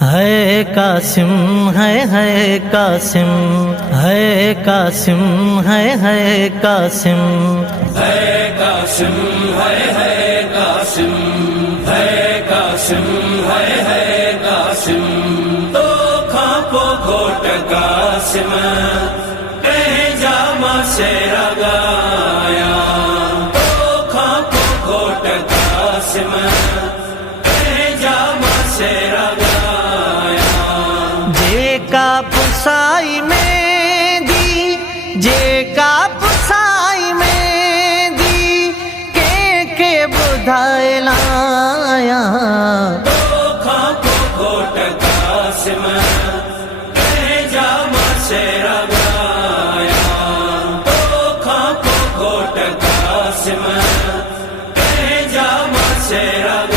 है कासिम है कासिम है कासिम है कासिम है कासिम है कासिम है कासिम है कासिम तो खापो खोट कासिम कहीं जामा से रगाया तो खापो खोट कासिम कहीं जामा से